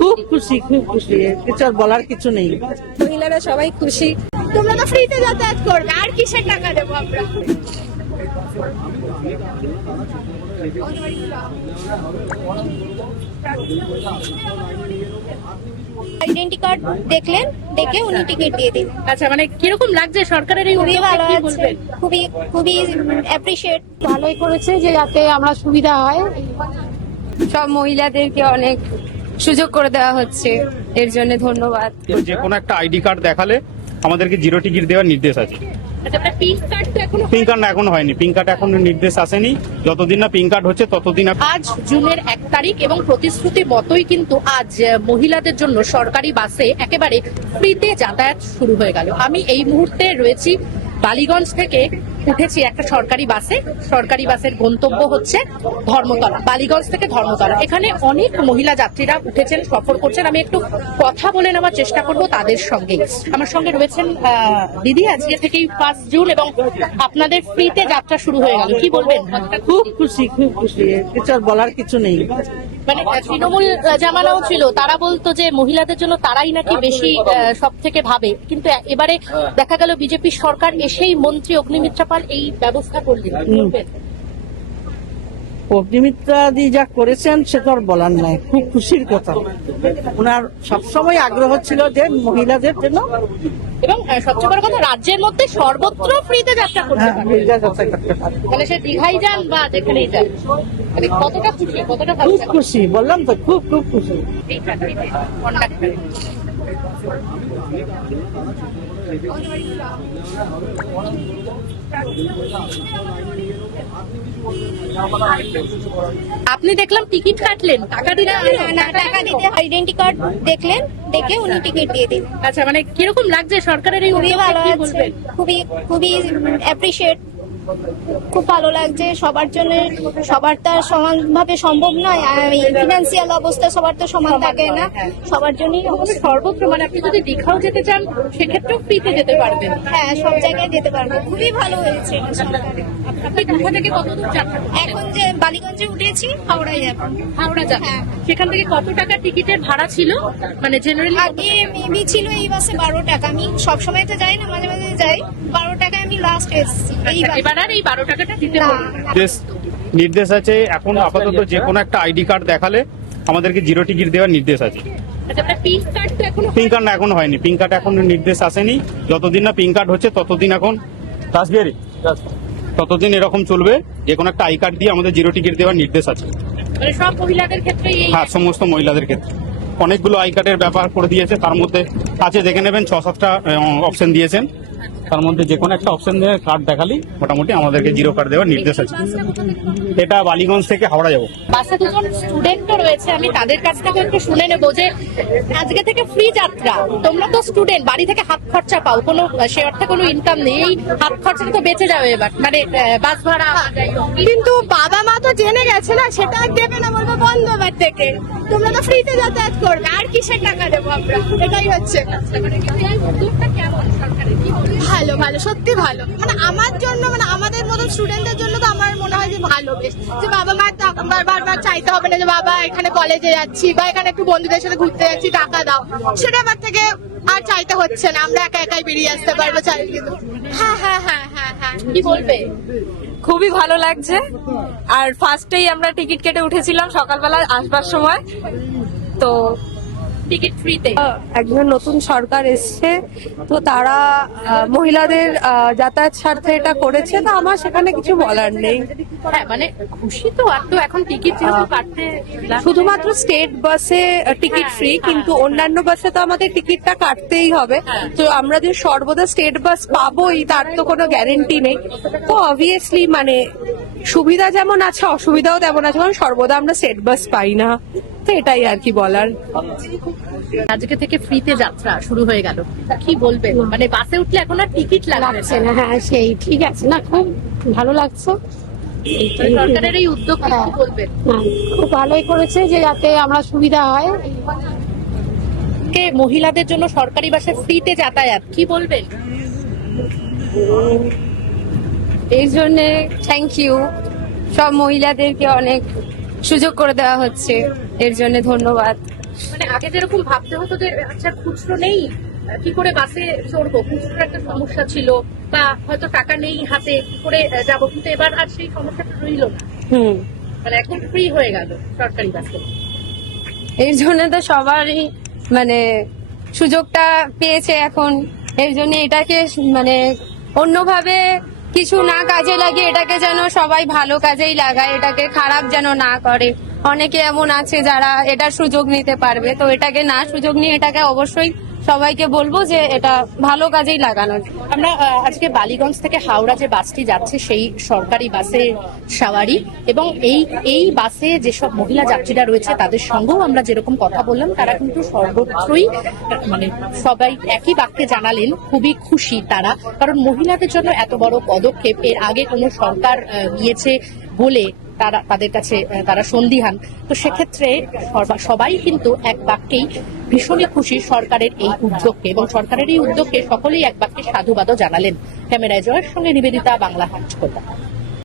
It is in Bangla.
খুব খুশি, খুব খুশি, কিছু আর বলার কিছু নেই। মহিলারা সবাই খুশি। তোমরা তো ফ্রিতে যাতায়াত করবে, আর কিসের টাকা দেবো আমরা? আইডেন্টি কার্ড দেখলেন, দেখে উনি টিকিট দিয়ে দিন। আচ্ছা, মানে কিরকম লাগছে সরকারের এই খুবই উদ্যোগকে, ভালো কি লাগছে, বলবেন? খুবই খুবই অ্যাপ্রিশিয়েট। ভালোই করেছে যে যাতে আমরা সুবিধা হয়। সব মহিলাদেরকে অনেক সুযোগ করে দেওয়া হচ্ছে, এর জন্য ধন্যবাদ। যে কোনো একটা আইডি কার্ড দেখালে আমাদেরকে জিরো টিকিট দেওয়ার নির্দেশ আছে। আচ্ছা, আপনার পিঙ্ক কার্ড তো এখনো পিঙ্ক কার্ড না এখন হয়নি, পিঙ্ক কার্ড এখন নির্দেশ আসেনি। যতদিন না পিঙ্ক কার্ড হচ্ছে ততদিন আজ জুনের 1 তারিখ এবং প্রতিশ্রুতি মতোই কিন্তু আজ মহিলাদের জন্য সরকারি বাসে একেবারে ফ্রিতে যাতায়াত শুরু হয়ে গেল। আমি এই মুহূর্তে রয়েছি বালিগঞ্জ থেকে, উঠেছি একটা সরকারি বাসে। সরকারি বাসের গন্তব্য হচ্ছে ধর্মতলা, বালিগঞ্জ থেকে ধর্মতলা। এখানে অনেক মহিলা যাত্রীরা উঠেছেন, সফর করছেন। আমি একটু কথা বলে নেওয়ার চেষ্টা করব তাদের সঙ্গে। আমার সঙ্গে রয়েছেন দিদি। আজকে থেকেই 1 জুন এবং আপনাদের ফ্রিতে যাত্রা শুরু হয়ে গেল, কি বলবেন? খুব খুশি, খুব খুশি, কিছু আর বলার কিছু নেই। মানে তৃণমূল জামানাও ছিল, তারা বলতো যে মহিলাদের জন্য তারাই নাকি বেশি সব থেকে ভাবে, কিন্তু এবারে দেখা গেল বিজেপি সরকার এসেই মন্ত্রী অগ্নিমিত্রা পাল এই ব্যবস্থা করলেন। কি বলবেন? অগ্নিমিত্রাদি যা করেছেন সে তো আর বলার নাই, খুব খুশির কথা। ওনার সবসময় আগ্রহ ছিল যে মহিলাদের জন্য। এবং সবচেয়ে বড় কথা, রাজ্যের মধ্যে সর্বত্র ফ্রিতে যাত্রা করতে হ্যাঁ, পারবে। মহিলা যাত্রা করতে পারে। মানে সে দীঘায় যান বা যেখানেই যান, মানে কতটা খুশি, কতটা ভালো খুব খুশি, বললাম তো, খুব খুব খুশি। এই চাকরিতে, কন্ডাক্টরে। আপনি দেখলাম টিকিট কাটলেন, টাকা দিলেন না, টাকা দিতে আইডেন্টি কার্ড দেখলেন, দেখে উনি টিকিট দিয়ে দিন। আচ্ছা, মানে কিরকম লাগছে সরকারের এই খুবই উদ্যোগকে, ভালো কি লাগছে, বলবেন? খুবই খুবই অ্যাপ্রিশিয়েট। খুব ভালো লাগছে। সবার জন্য, সবার তো আর সমানভাবে সম্ভব নয়। ফিনান্সিয়াল অবস্থা সবার তো সমান থাকে না, সবার জন্যই সর্বত্র, মানে আপনি যদি দীঘাও যেতে চান সেক্ষেত্রেও ফ্রিতে যেতে পারবেন। হ্যাঁ, সব জায়গায় যেতে পারবো। খুবই ভালো হয়েছে। আপনি দীঘা থেকে কত দূর যাত্রা করছেন? এখন যে বালিগঞ্জে উঠেছি, হাওড়ায় যাবো। হাওড়া যাবেন। হ্যাঁ। সেখান থেকে কত টাকা টিকিটের ভাড়া ছিল? মানে জেনারেলি আগে মেবি ছিল এই বাসে 12 টাকা। আমি সবসময় তো যাই না, মাঝে মাঝে যাই। 12 টাকায় আমি লাস্ট এসেছি এই বাসে। এবার আর এই 12 টাকাটা দিতে না, হবে না। নির্দেশ আছে। এখন আপাতত যে কোনো একটা আইডি কার্ড দেখালে আমাদেরকে জিরো টিকিট দেওয়ার নির্দেশ আছে। আচ্ছা, আপনার পিঙ্ক কার্ড তো এখনো পিঙ্ক কার্ড না এখন হয়নি, পিঙ্ক কার্ড এখন নির্দেশ আসেনি। যতদিন না পিঙ্ক কার্ড হচ্ছে ততদিন এখন ততদিন এরকম চলবে। যে কোনো একটা আই কার্ড দিয়ে আমাদের জিরো টিকিট দেওয়ার নির্দেশ আছে। মানে সব মহিলাদের ক্ষেত্রে এই হ্যাঁ, সমস্ত মহিলাদের ক্ষেত্রে অনেকগুলো আই কার্ডের ব্যাপার করে দিয়েছে। তার মধ্যে আছে, দেখে নেবেন, 6-7টা অপশন দিয়েছেন। তার মধ্যে যে কোনো একটা অপশন দিয়ে কার্ড দেখালি মোটামুটি আমাদেরকে জিরো কার্ড দেওয়ার নির্দেশ আছে। এটা বালিগঞ্জ থেকে হাওড়া যাবো। বাসে দুজন স্টুডেন্টও রয়েছে, আমি তাদের কাছ থেকে একটু শুনে নেবো যে আজকে থেকে ফ্রি যাত্রা। তোমরা তো স্টুডেন্ট, বাড়ি থেকে হাত খরচা পাও, কোনো সে অর্থে কোনো ইনকাম নেই। এই হাত খরচাটা তো বেঁচে যাবে এবার, মানে বাস ভাড়া যাই হোক। কিন্তু বাবা মা তো জেনে গেছে না, সেটা আর দেবে না, বলবো বন্ধ এবার থেকে। তোমরা তো ফ্রিতে যাতায়াত করবে, আর কিসের টাকা দেবো আমরা? এটাই হচ্ছে। মানে কিন্তু এই উদ্যোগটা কেমন সরকারের, কি বলবেন? ভালো ভালো, সত্যি ভালো। মানে আমার জন্য, মানে আমাদের মতো স্টুডেন্টদের জন্য তো আমার মনে হয় যে ভালো, বেশ যে বাবা মা বারবার চাইতে হবে না যে বাবা এখানে কলেজে যাচ্ছি বা এখানে একটু বন্ধুদের সাথে ঘুরতে যাচ্ছি, টাকা দাও। সেটা এবার থেকে আর চাইতে হচ্ছে না, আমরা একা একাই বেরিয়ে আসতে পারবো চাইলে। কিন্তু হ্যাঁ হ্যাঁ হ্যাঁ হ্যাঁ হ্যাঁ কি বলবে? খুবই ভালো লাগছে। আর ফার্স্টেই আমরা টিকিট কেটে উঠেছিলাম সকালবেলা আসবার সময়। তো টিকিট ফ্রিতে। একজন নতুন সরকার এসছে, তো তারা মহিলাদের যাতায়াত স্বার্থে এটা করেছে, তো আমার সেখানে কিছু বলার নেই। হ্যাঁ, মানে খুশি তো। আর তো এখন টিকিট যেহেতু কাটতে শুধুমাত্র স্টেট বাসে টিকিট ফ্রি, কিন্তু অন্যান্য বাসে তো আমাদের টিকিটটা কাটতেই হবে। তো আমরা যে সর্বদা স্টেট বাস পাবোই তার তো কোনো গ্যারেন্টি নেই। তো অবভিয়াসলি মানে সুবিধা যেমন আছে অসুবিধাও তেমন আছে, কারণ সর্বদা আমরা স্টেট বাস পাই না। তো এটাই আর কি বলার। আজকে থেকে ফ্রিতে যাত্রা শুরু হয়ে গেল, কি বলবেন? মানে বাসে উঠলে এখন আর টিকিট লাগছে না। হ্যাঁ, সেই ঠিক আছে না, খুব ভালো লাগছে। মানে সরকারের এই উদ্যোগ কি বলবেন? হ্যাঁ, খুব ভালোই করেছে যে যাতে আমরা সুবিধা হয়। কে মহিলাদের জন্য সরকারি বাসে ফ্রিতে যাতায়াত, কি বলবেন? এই জন্য থ্যাংক ইউ। সব মহিলাদেরকে অনেক সুযোগ করে দেওয়া হচ্ছে, এর জন্য ধন্যবাদ। মানে আগে যেরকম ভাবতে হতো যে আচ্ছা খুচরো নেই, কি করে বাসে চড়বো, খুচরোর একটা সমস্যা ছিল, বা হয়তো টাকা নেই হাতে, কি করে যাবো, কিন্তু এবার আর সেই সমস্যাটা রইল না। মানে এখন ফ্রি হয়ে গেল সরকারি বাসে। এর জন্য তো সবারই মানে সুযোগটা পেয়েছে এখন, এর জন্য এটাকে মানে অন্যভাবে কিছু না কাজে লাগে, এটাকে যেন সবাই ভালো কাজেই লাগায়, এটাকে খারাপ যেন না করে। অনেকে এমন আছে যারা এটার সুযোগ নিতে পারবে, তো এটাকে না সুযোগ নিয়ে এটাকে অবশ্যই সবাইকে বলবো যে এটা ভালো কাজেই লাগানো। আমরা আজকে বালিগঞ্জ থেকে হাওড়া যে বাসটি যাচ্ছে সেই সরকারি বাসে সাওয়ারি, এবং এই বাসে যেসব মহিলা যাত্রীরা রয়েছে তাদের সঙ্গেও আমরা যেরকম কথা বললাম, তারা কিন্তু সর্বত্রই মানে সবাই একই বাক্যে জানালেন খুবই খুশি তারা, কারণ মহিলাদের জন্য এত বড় পদক্ষেপ এর আগে কোনো সরকার নিয়েছে বলে তাদের কাছে তারা সন্দিহান। তো সেক্ষেত্রে সবাই কিন্তু এক বাক্যেই ভীষণই খুশি সরকারের এই উদ্যোগকে, এবং সরকারের এই উদ্যোগকে সকলেই এক বাক্যে সাধুবাদও জানালেন। ক্যামেরায় জয়ের সঙ্গে নিবেদিতা, বাংলা হাট, কলকাতা।